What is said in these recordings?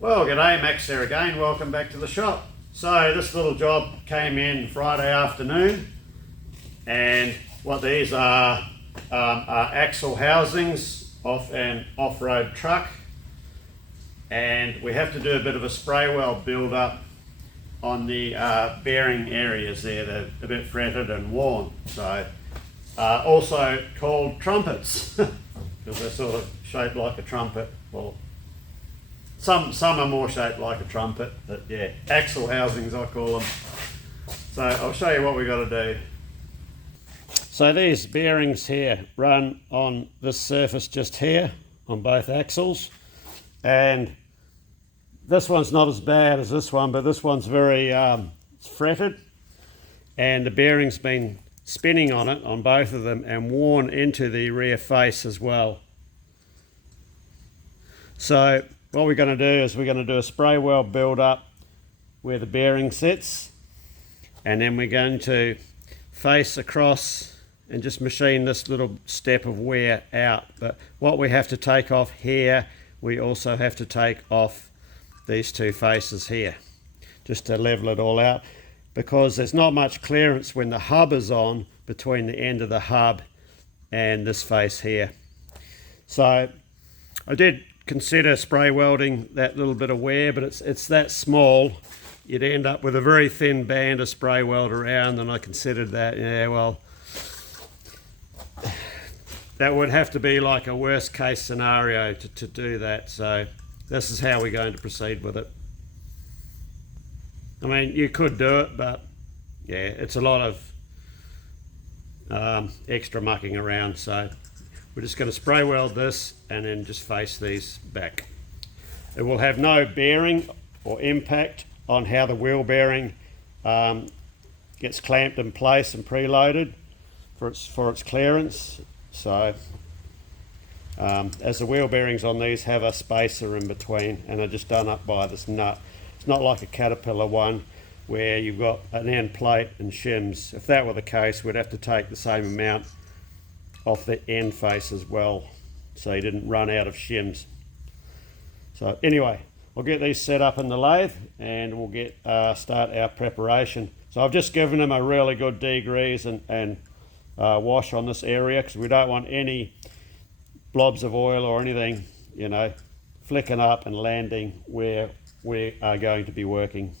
Well, g'day, Max here again. Welcome back to the shop. So this little job came in Friday afternoon, and what these are axle housings off an off-road truck, and we have to do a bit of a spray weld build up on the bearing areas there. They're a bit fretted and worn, so also called trumpets because they're sort of shaped like a trumpet. Well, some are more shaped like a trumpet, but yeah, axle housings I call them. So I'll show you what we got to do. So these bearings here run on this surface just here on both axles, and this one's not as bad as this one, but this one's very fretted, and the bearing's been spinning on it on both of them and worn into the rear face as well. So what we're going to do is we're going to do a spray weld build up where the bearing sits, and then we're going to face across and just machine this little step of wear out. But what we have to take off here, we also have to take off these two faces here just to level it all out, because there's not much clearance when the hub is on between the end of the hub and this face here. So I did consider spray welding that little bit of wear, but it's that small, you'd end up with a very thin band of spray weld around, and I considered that, yeah, well, that would have to be like a worst case scenario to do that. So this is how we're going to proceed with it. I mean, you could do it, but yeah, it's a lot of extra mucking around. So we're just going to spray weld this and then just face these back. It will have no bearing or impact on how the wheel bearing gets clamped in place and preloaded for its clearance. So as the wheel bearings on these have a spacer in between, and are just done up by this nut. It's not like a Caterpillar one where you've got an end plate and shims. If that were the case, we'd have to take the same amount off the end face as well, so you didn't run out of shims. So anyway, we'll get these set up in the lathe and we'll get start our preparation. So I've just given them a really good degrease and wash on this area, because we don't want any blobs of oil or anything, you know, flicking up and landing where we are going to be working.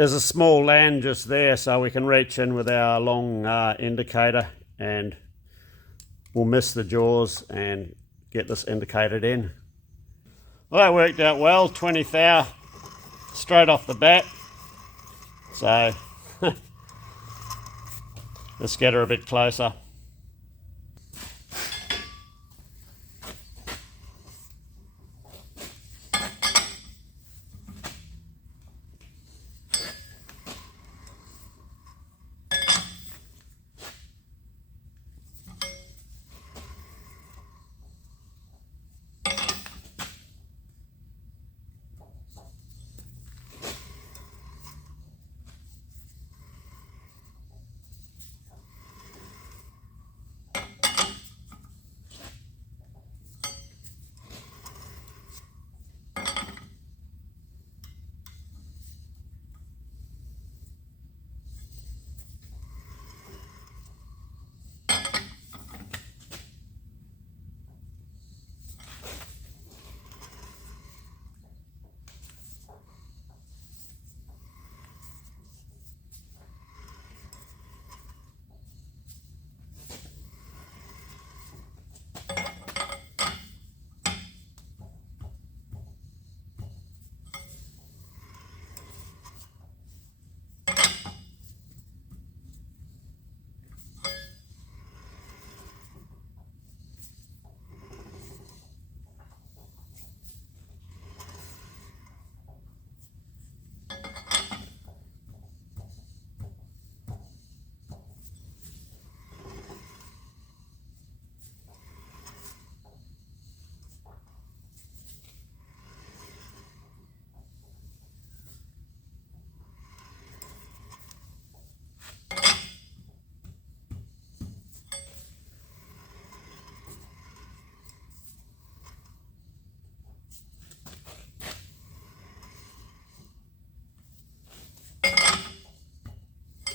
There's a small land just there, so we can reach in with our long indicator and we'll miss the jaws and get this indicated in. Well, that worked out well, 20 thou straight off the bat. So let's get her a bit closer.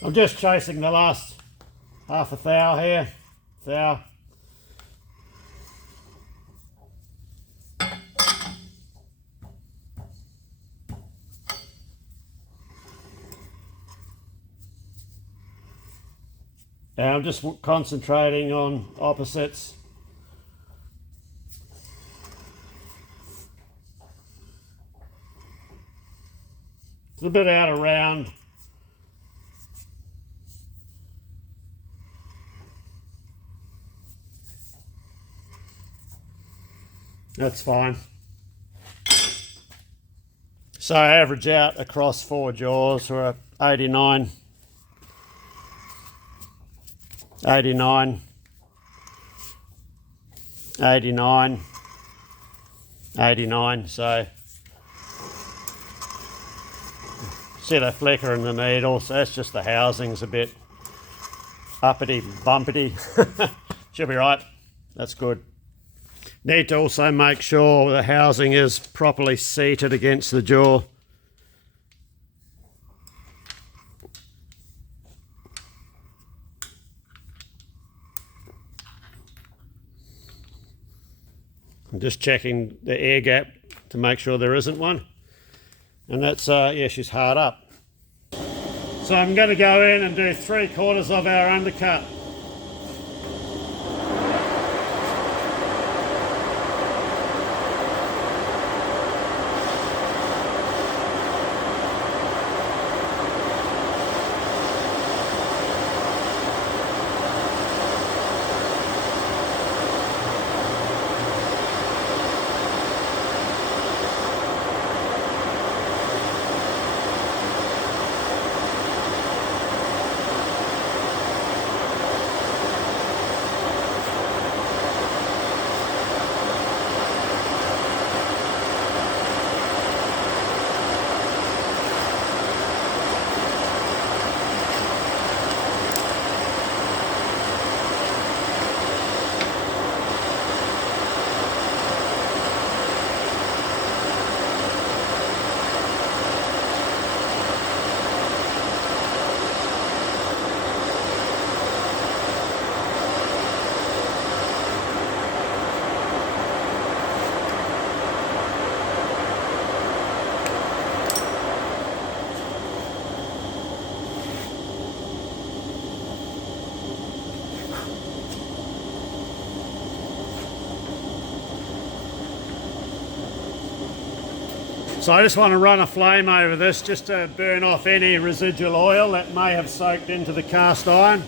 I'm just chasing the last half a thou here. Thou. Now I'm just concentrating on opposites. It's a bit out of round. That's fine. So average out across 4 jaws, we're at 89, 89, 89, 89. So see the flicker in the needle, so that's just the housing's a bit uppity, bumpity. Should be right, that's good. Need to also make sure the housing is properly seated against the jaw. I'm just checking the air gap to make sure there isn't one. And that's, yeah, she's hard up. So I'm going to go in and do 3/4 of our undercut. So I just want to run a flame over this just to burn off any residual oil that may have soaked into the cast iron.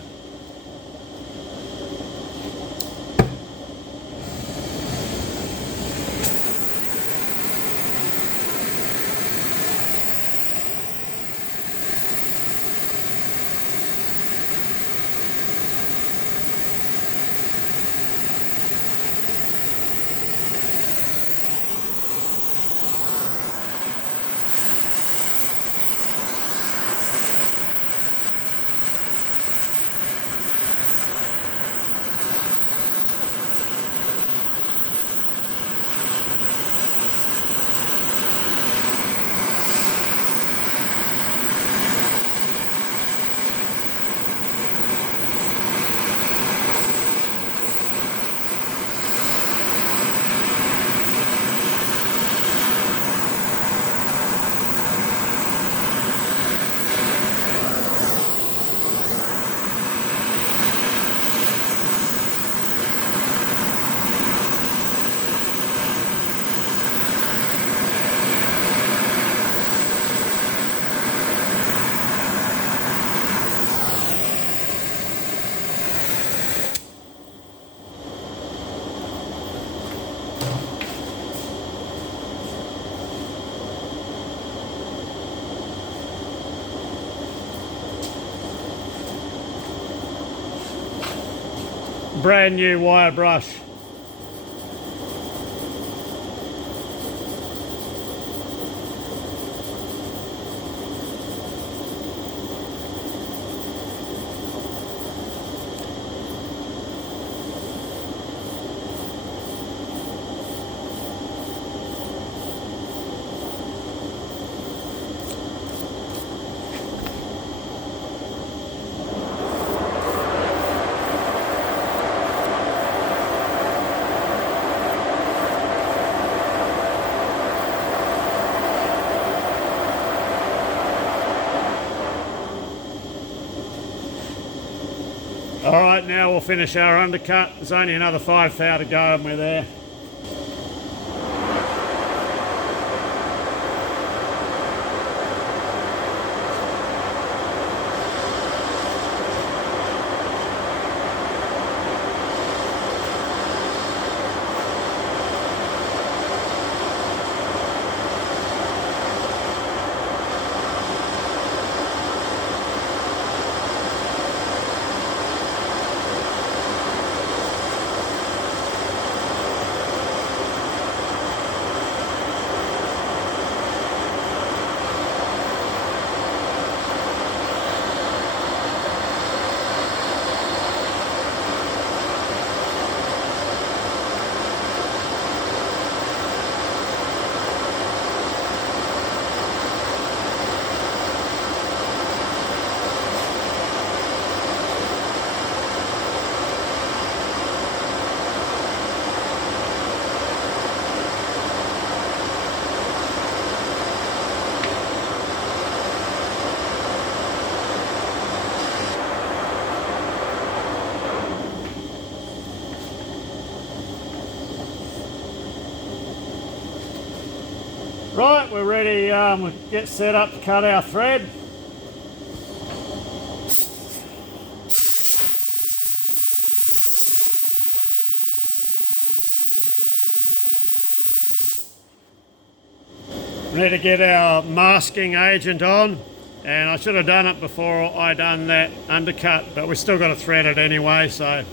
Brand new wire brush. Alright, now we'll finish our undercut. There's only another 5 thou to go and we're there. Right, we're ready, we'll get set up to cut our thread. We need to get our masking agent on, and I should have done it before I done that undercut, but we've still got to thread it anyway, so.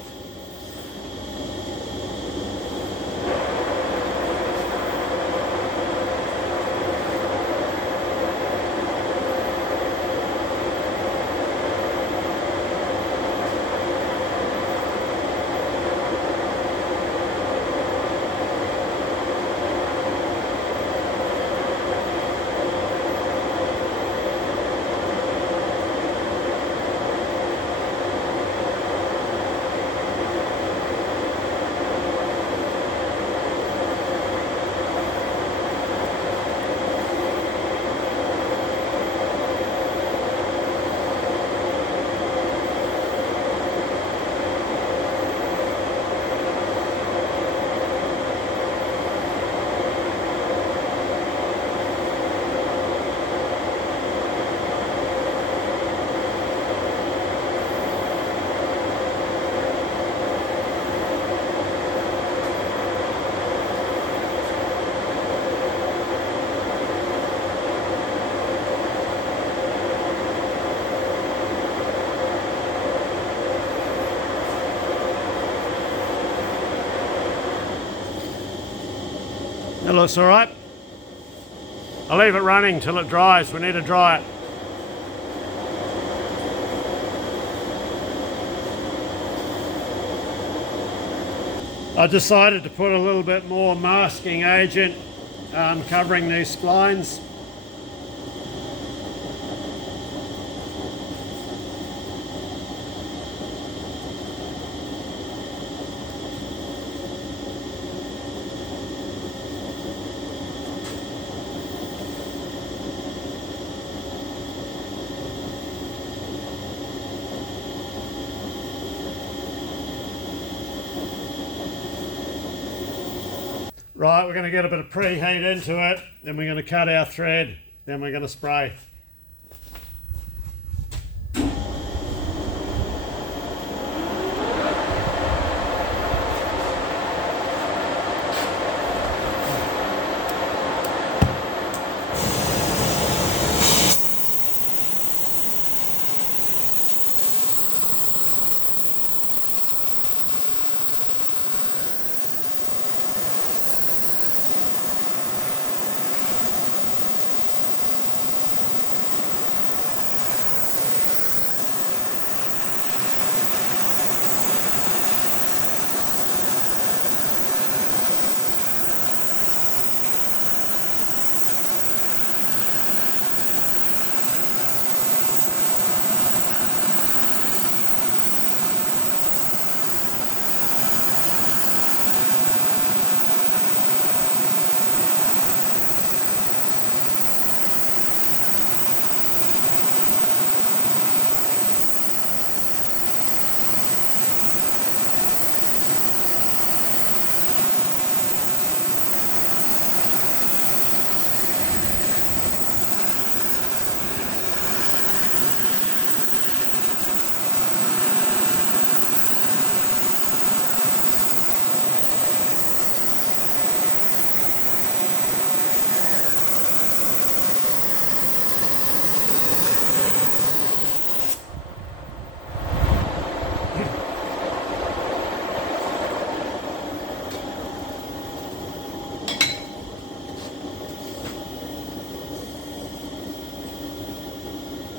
That looks all right. I'll leave it running till it dries. We need to dry it. I decided to put a little bit more masking agent covering these splines. Right, we're going to get a bit of preheat into it, then we're going to cut our thread, then we're going to spray.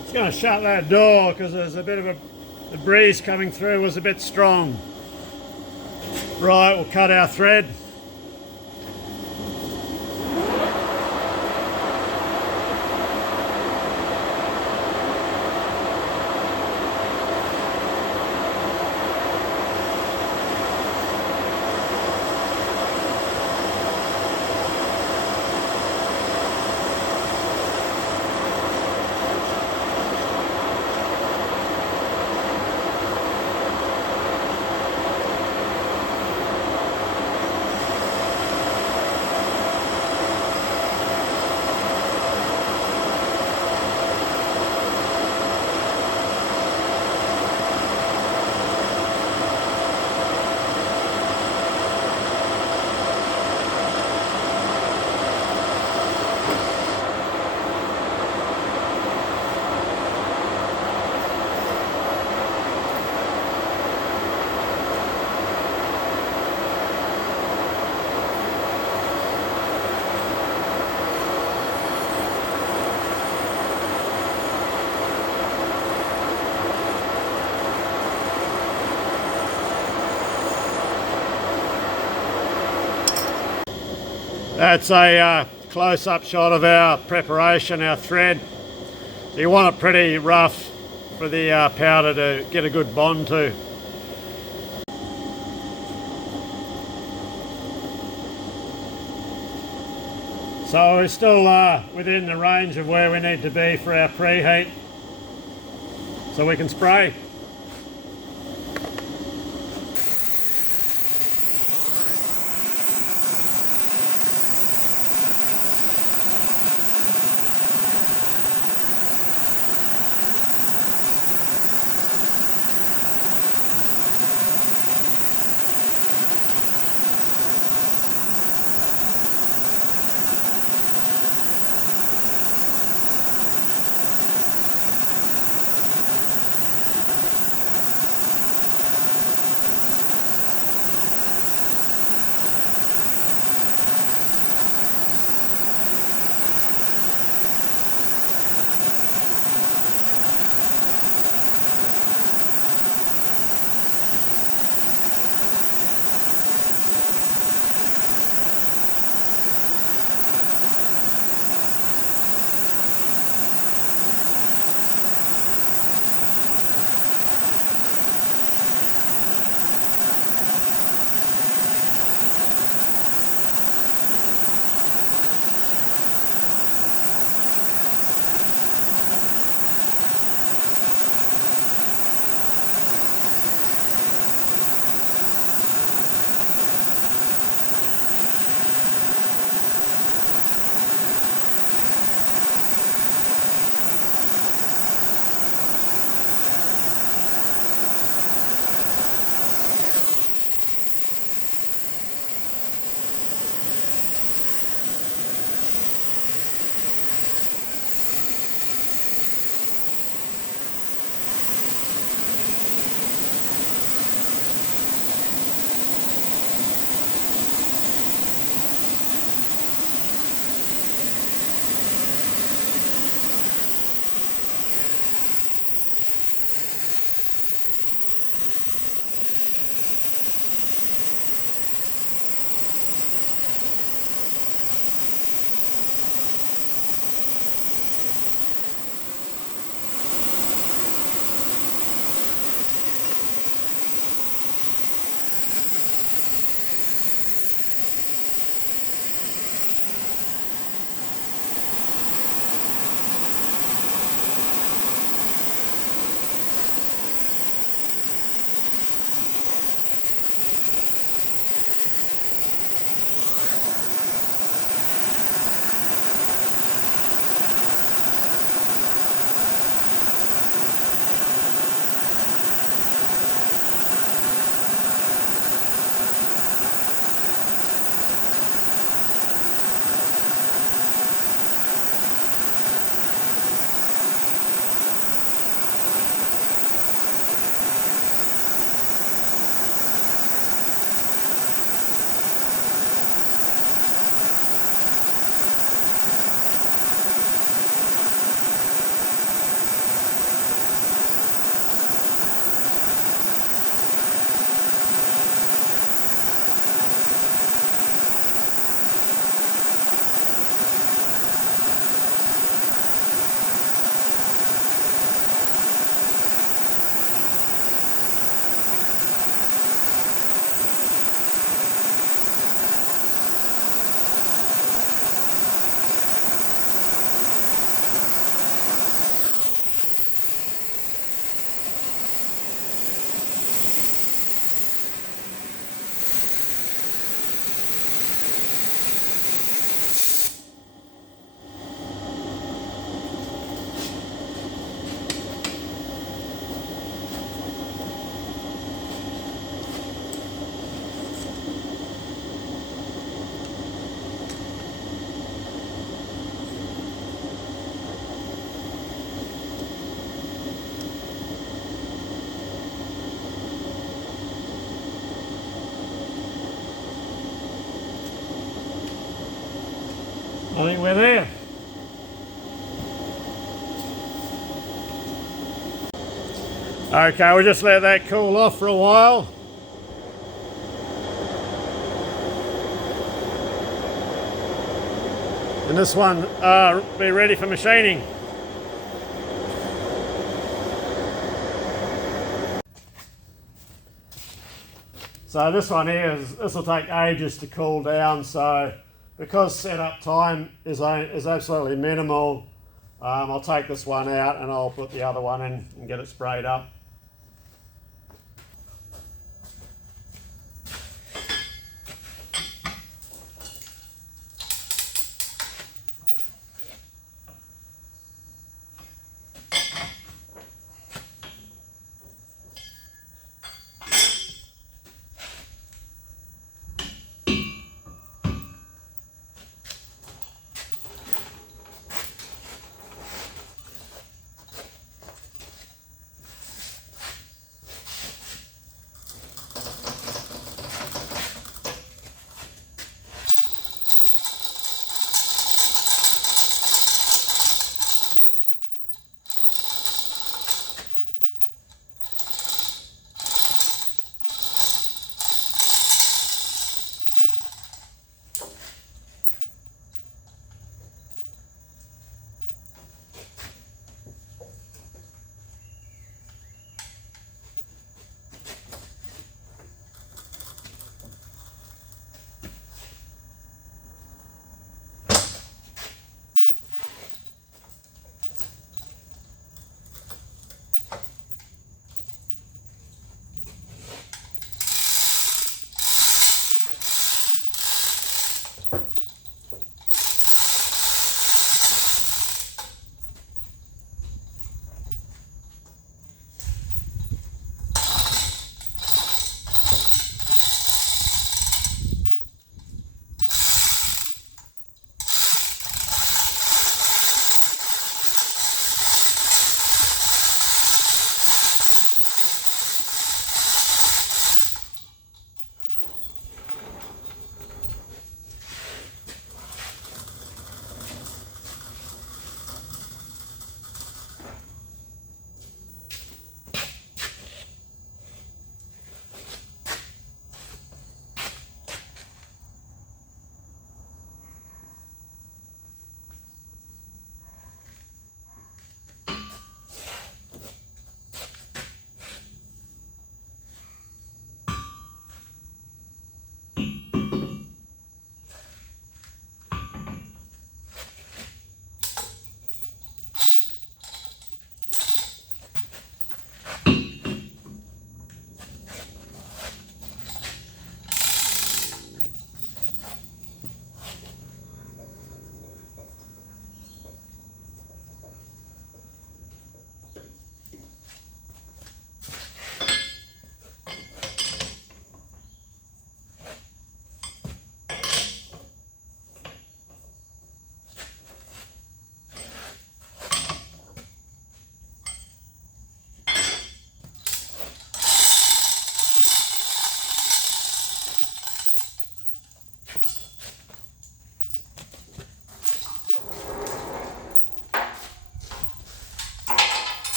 Just going to shut that door because there's a bit of the breeze coming through was a bit strong. Right, we'll cut our thread. That's a close-up shot of our preparation, our thread. So you want it pretty rough for the powder to get a good bond to. So we're still within the range of where we need to be for our preheat, so we can spray. I think we're there. Okay, we'll just let that cool off for a while. And this one be ready for machining. So this one here, this will take ages to cool down, so because setup time is absolutely minimal, I'll take this one out and I'll put the other one in and get it sprayed up.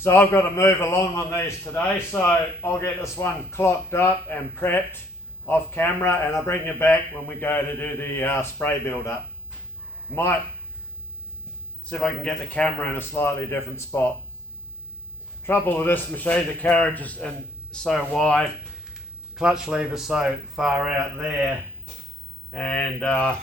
So I've got to move along on these today, so I'll get this one clocked up and prepped off camera, and I'll bring you back when we go to do the spray build up. Might see if I can get the camera in a slightly different spot. Trouble with this machine, the carriage is so wide, clutch lever's so far out there, and I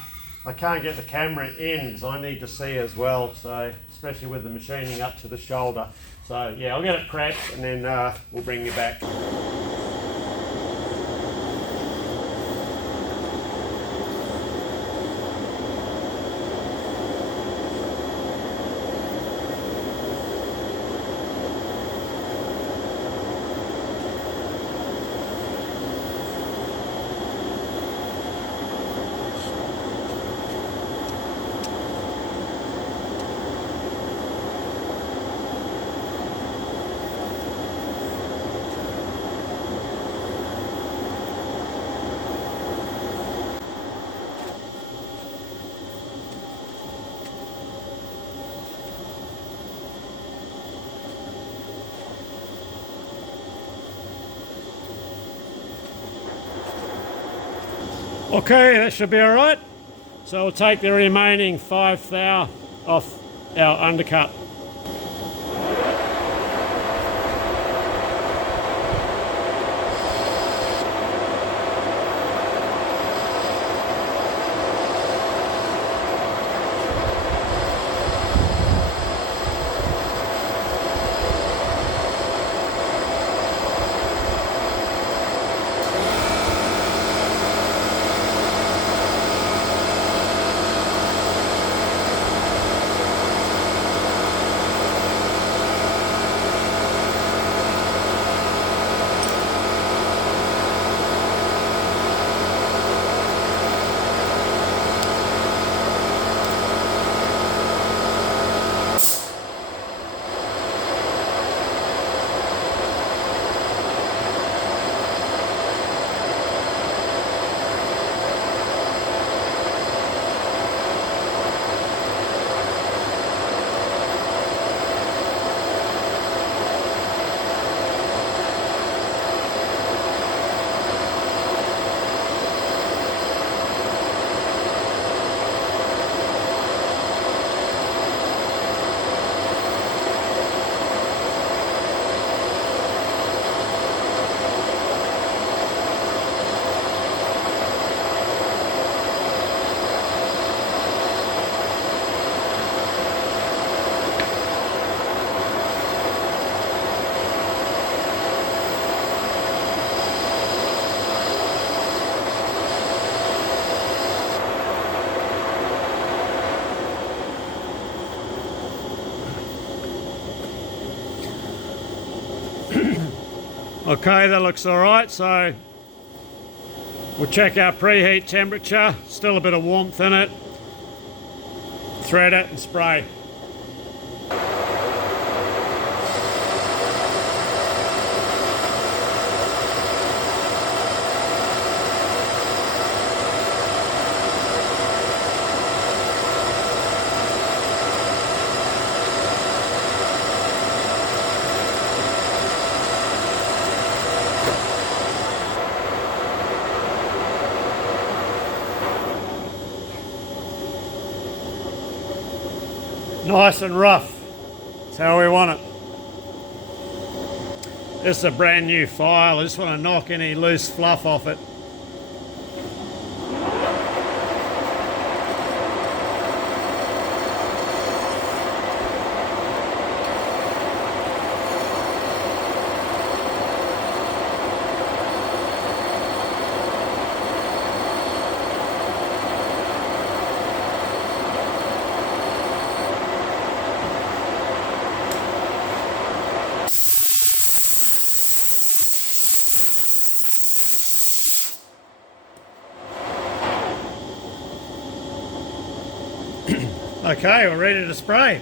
can't get the camera in because I need to see as well, so especially with the machining up to the shoulder. So yeah, I'll get it prepped and then we'll bring you back. Okay, that should be all right. So we'll take the remaining 5 thou off our undercut. Okay, that looks all right. So we'll check our preheat temperature. Still a bit of warmth in it. Thread it and spray. Nice and rough. That's how we want it. This is a brand new file. I just want to knock any loose fluff off it. Okay, we're ready to spray.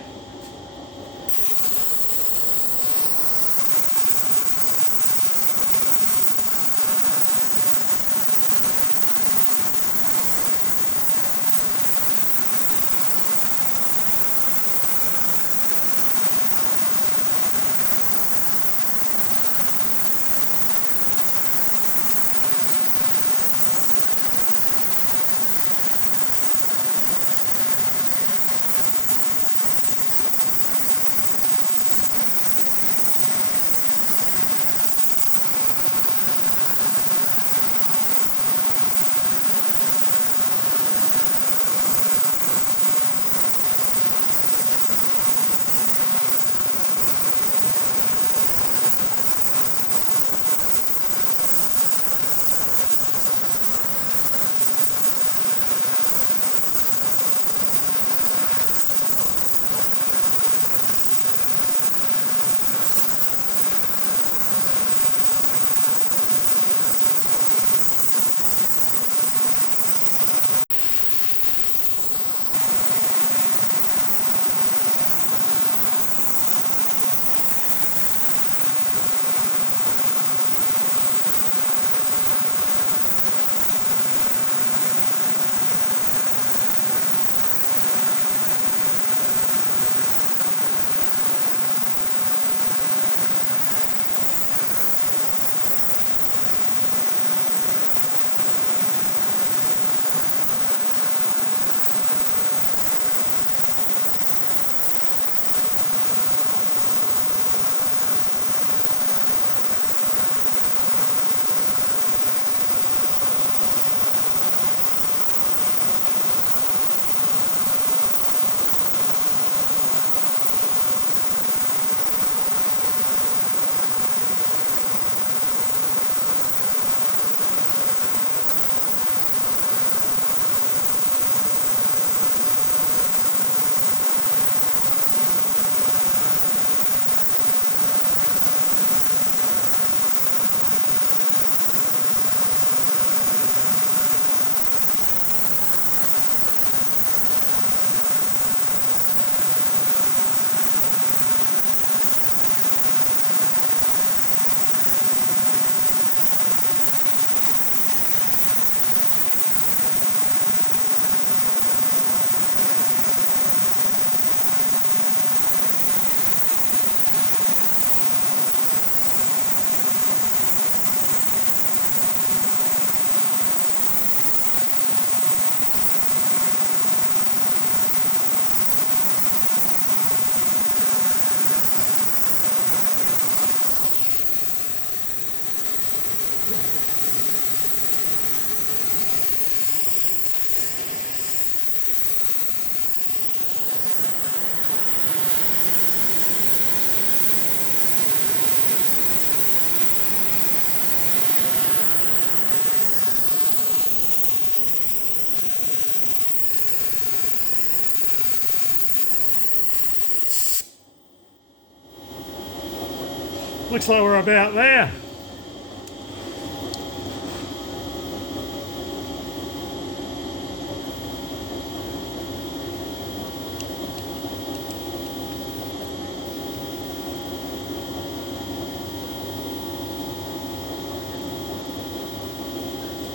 Looks like we're about there.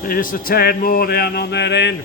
Just a tad more down on that end.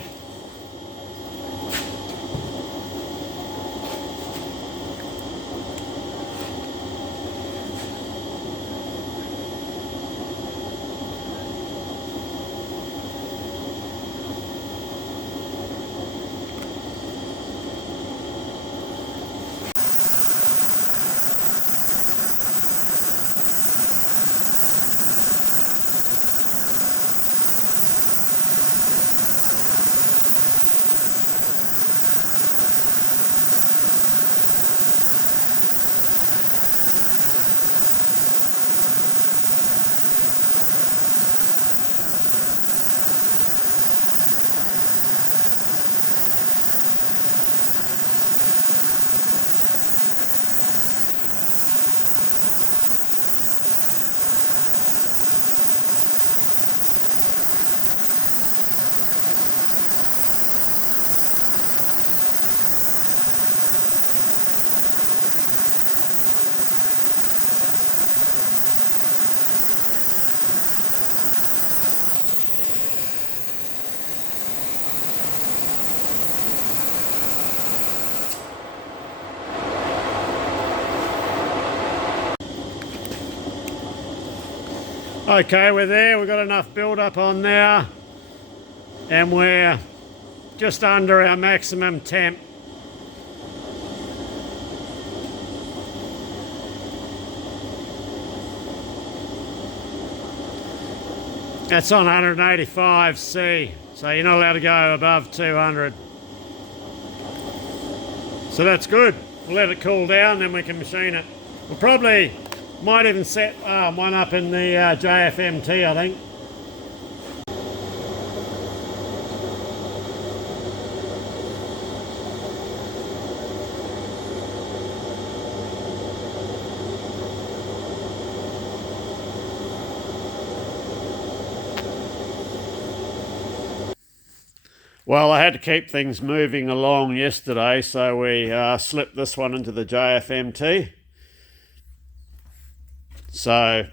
Okay, we're there, we've got enough build up on now, and we're just under our maximum temp. That's on 185C, so you're not allowed to go above 200. So that's good. We'll let it cool down, then we can machine it. We'll probably might even set one up in the JFMT, I think. Well, I had to keep things moving along yesterday, so we slipped this one into the JFMT. So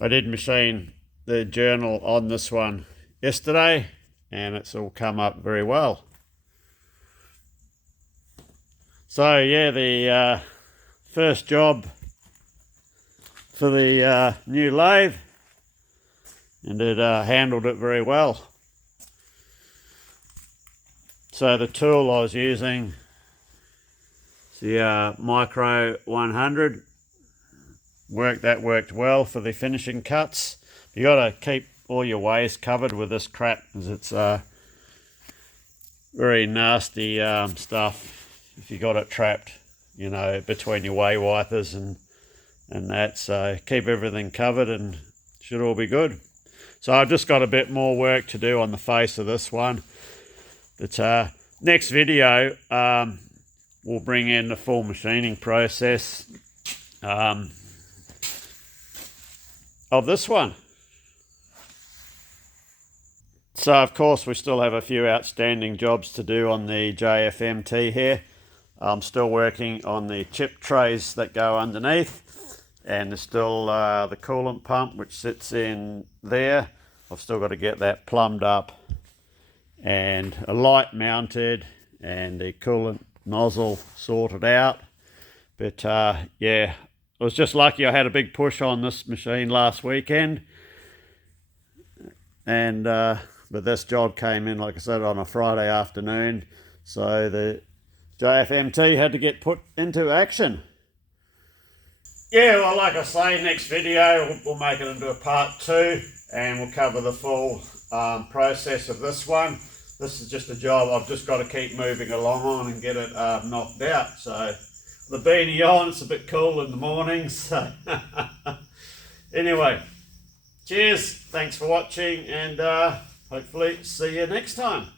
I did machine the journal on this one yesterday, and it's all come up very well. So yeah, the first job for the new lathe, and it handled it very well. So the tool I was using is the Micro 100. That worked well for the finishing cuts. You got to keep all your ways covered with this crap, because it's very nasty stuff if you got it trapped, you know, between your way wipers and that. So keep everything covered and should all be good. So I've just got a bit more work to do on the face of this one. But next video we'll bring in the full machining process of this one. So of course we still have a few outstanding jobs to do on the JFMT here. I'm still working on the chip trays that go underneath, and there's still the coolant pump which sits in there. I've still got to get that plumbed up, and a light mounted, and the coolant nozzle sorted out. But yeah, I was just lucky I had a big push on this machine last weekend, and but this job came in, like I said, on a Friday afternoon, so the JFMT had to get put into action. yeah, well, like I say, next video we'll make it into a part 2 and we'll cover the full process of this one. This is just a job I've just got to keep moving along on and get it knocked out. So the beanie on, it's a bit cool in the mornings. So anyway, cheers, thanks for watching, and hopefully see you next time.